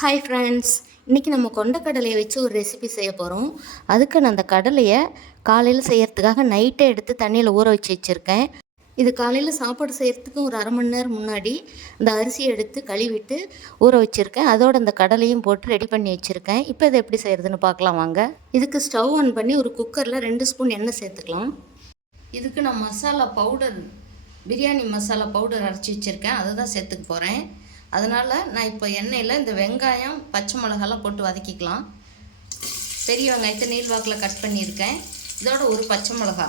Hi friends, இன்றைக்கி நம்ம கொண்டக்கடலையை வச்சு ஒரு ரெசிபி செய்ய போகிறோம். அதுக்கு நான் அந்த கடலையை காலையில் செய்கிறதுக்காக நைட்டே எடுத்து தண்ணியில் ஊற வச்சு வச்சுருக்கேன். இது காலையில் சாப்பாடு செய்கிறதுக்கு ஒரு அரை மணி நேரம் முன்னாடி இந்த அரிசியை எடுத்து கழுவிட்டு ஊற வச்சுருக்கேன். அதோடு அந்த கடலையும் போட்டு ரெடி பண்ணி வச்சுருக்கேன். இப்போ இதை எப்படி செய்கிறதுன்னு பார்க்கலாம் வாங்க. இதுக்கு ஸ்டவ் ஆன் பண்ணி ஒரு குக்கரில் 2 ஸ்பூன் எண்ணெய் சேர்த்துக்கலாம். இதுக்கு நான் மசாலா பவுடர், பிரியாணி மசாலா பவுடர் அரைச்சி வச்சுருக்கேன். அதை தான் சேர்த்துக்க போகிறேன். அதனால் நான் இப்போ எண்ணெயில் இந்த வெங்காயம், பச்சை மிளகாலாம் போட்டு வதக்கிக்கலாம். பெரிய வெங்காயத்தை நீள்வாக்கில் கட் பண்ணியிருக்கேன். இதோட ஒரு பச்சை மிளகா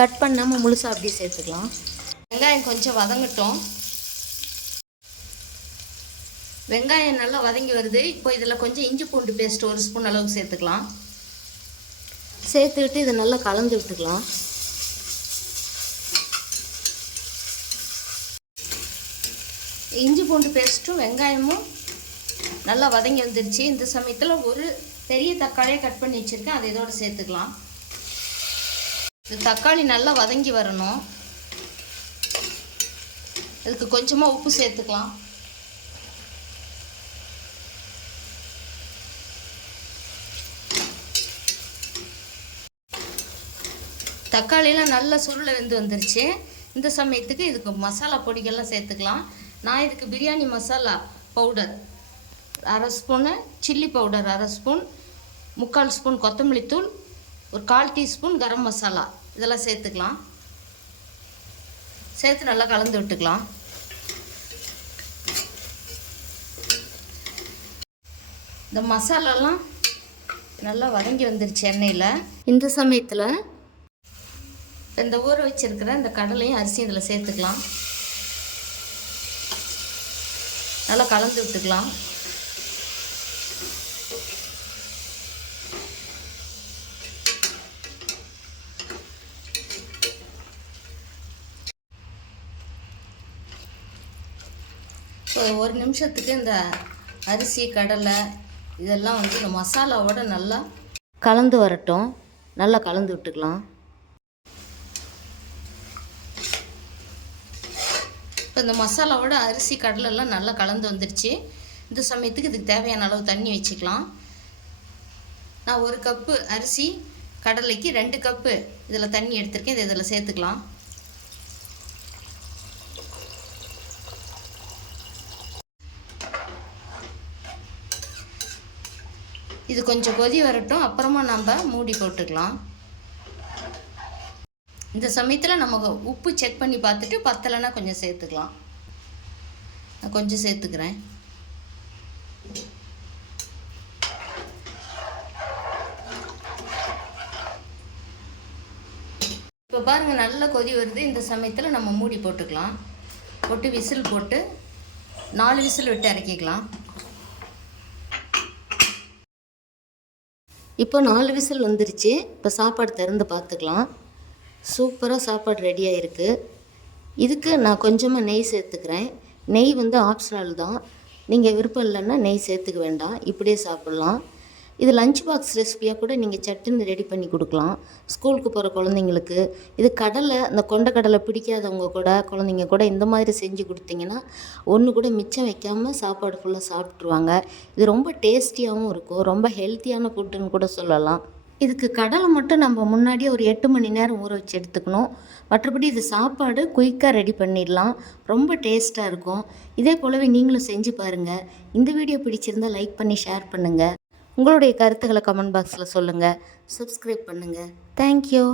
கட் பண்ணாமல் முழுசாக அப்படியே சேர்த்துக்கலாம். வெங்காயம் கொஞ்சம் வதங்கட்டும். வெங்காயம் நல்லா வதங்கி வருது. இப்போ இதில் கொஞ்சம் இஞ்சி பூண்டு பேஸ்ட் 1 ஸ்பூன் அளவுக்கு சேர்த்துக்கலாம். சேர்த்துக்கிட்டு இதை நல்லா கலந்து விட்டுக்கலாம். இஞ்சி பூண்டு பேஸ்ட்டும் வெங்காயமும் நல்லா வதங்கி வந்துடுச்சு. இந்த சமயத்தில் ஒரு பெரிய தக்காளியை கட் பண்ணி வச்சுருக்கேன். அதை இதோடு சேர்த்துக்கலாம். இந்த தக்காளி நல்லா வதங்கி வரணும். அதுக்கு கொஞ்சமாக உப்பு சேர்த்துக்கலாம். தக்காளியெலாம் நல்லா சுருளை வெந்து வந்துருச்சு. இந்த சமயத்துக்கு இதுக்கு மசாலா பொடிகள்லாம் சேர்த்துக்கலாம். நான் இதுக்கு biryani masala powder 1/2 spoon, chilli powder 1/2 spoon, 3/4 spoon கொத்தமல்லி தூள், ஒரு 1/4 டீஸ்பூன் கரம் மசாலா இதெல்லாம் சேர்த்துக்கலாம். சேர்த்து நல்லா கலந்து விட்டுக்கலாம். இந்த மசாலாலாம் நல்லா வதங்கி வந்துருச்சு எண்ணெயில். இந்த சமயத்தில் இந்த ஊற வச்சுருக்கிற இந்த கடலையும் அரிசியும் இதில் சேர்த்துக்கலாம். நல்லா கலந்து விட்டுக்கலாம். ஸோ 1 நிமிஷத்துக்கு இந்த அரிசி, கடலை இதெல்லாம் இந்த மசாலாவோட நல்லா கலந்து வரட்டும். நல்லா கலந்து விட்டுக்கலாம். இப்போ இந்த மசாலாவோட அரிசி, கடலெல்லாம் நல்லா கலந்து வந்துடுச்சு. இந்த சமயத்துக்கு இதுக்கு தேவையான அளவு தண்ணி வச்சுக்கலாம். நான் 1 கப்பு அரிசி, கடலைக்கு 2 கப்பு இதில் தண்ணி எடுத்திருக்கேன். இதை இதில் சேர்த்துக்கலாம். இது கொஞ்சம் கொதி வரட்டும். அப்புறமா நம்ம மூடி போட்டுக்கலாம். இந்த சமயத்தில் நம்ம உப்பு செக் பண்ணி பார்த்துட்டு பத்தலைன்னா கொஞ்சம் சேர்த்துக்கலாம். நான் கொஞ்சம் சேர்த்துக்கிறேன். இப்போ பாருங்கள், நல்லா கொதி வருது. இந்த சமயத்தில் நம்ம மூடி போட்டுக்கலாம். போட்டு விசில் போட்டு 4 விசில் விட்டு இறக்கிக்கலாம். இப்போ 4 விசில் வந்துருச்சு. இப்போ சாப்பாடு திறந்து பார்த்துக்கலாம். சூப்பராக சாப்பாடு ரெடியாக இருக்குது. இதுக்கு நான் கொஞ்சமாக நெய் சேர்த்துக்கிறேன். நெய் ஆப்ஷனல் தான். நீங்கள் விருப்பம் இல்லைன்னா நெய் சேர்த்துக்க வேண்டாம், இப்படியே சாப்பிட்லாம். இது லஞ்ச் பாக்ஸ் ரெசிபியாக கூட நீங்கள் சட்டுன்னு ரெடி பண்ணி கொடுக்கலாம் ஸ்கூலுக்கு போகிற குழந்தைங்களுக்கு. இது கடலை, இந்த கொண்டக்கடலை பிடிக்காதவங்க கூட, குழந்தைங்க கூட இந்த மாதிரி செஞ்சு கொடுத்தீங்கன்னா ஒன்று கூட மிச்சம் வைக்காமல் சாப்பாடு ஃபுல்லாக சாப்பிட்ருவாங்க. இது ரொம்ப டேஸ்டியாகவும் இருக்கும். ரொம்ப ஹெல்த்தியான ஃபுட்டுன்னு கூட சொல்லலாம். இதுக்கு கடலை மட்டும் நம்ம முன்னாடியே ஒரு 8 மணி நேரம் ஊற வச்சு எடுத்துக்கணும். மற்றபடி இது சாப்பாடு குயிக்காக ரெடி பண்ணிடலாம். ரொம்ப டேஸ்ட்டாக இருக்கும். இதே போலவே நீங்களும் செஞ்சு பாருங்கள். இந்த வீடியோ பிடிச்சிருந்தால் லைக் பண்ணி ஷேர் பண்ணுங்கள். உங்களுடைய கருத்துக்களை கமெண்ட் பாக்ஸில் சொல்லுங்கள். சப்ஸ்கிரைப் பண்ணுங்கள். தேங்க்யூ.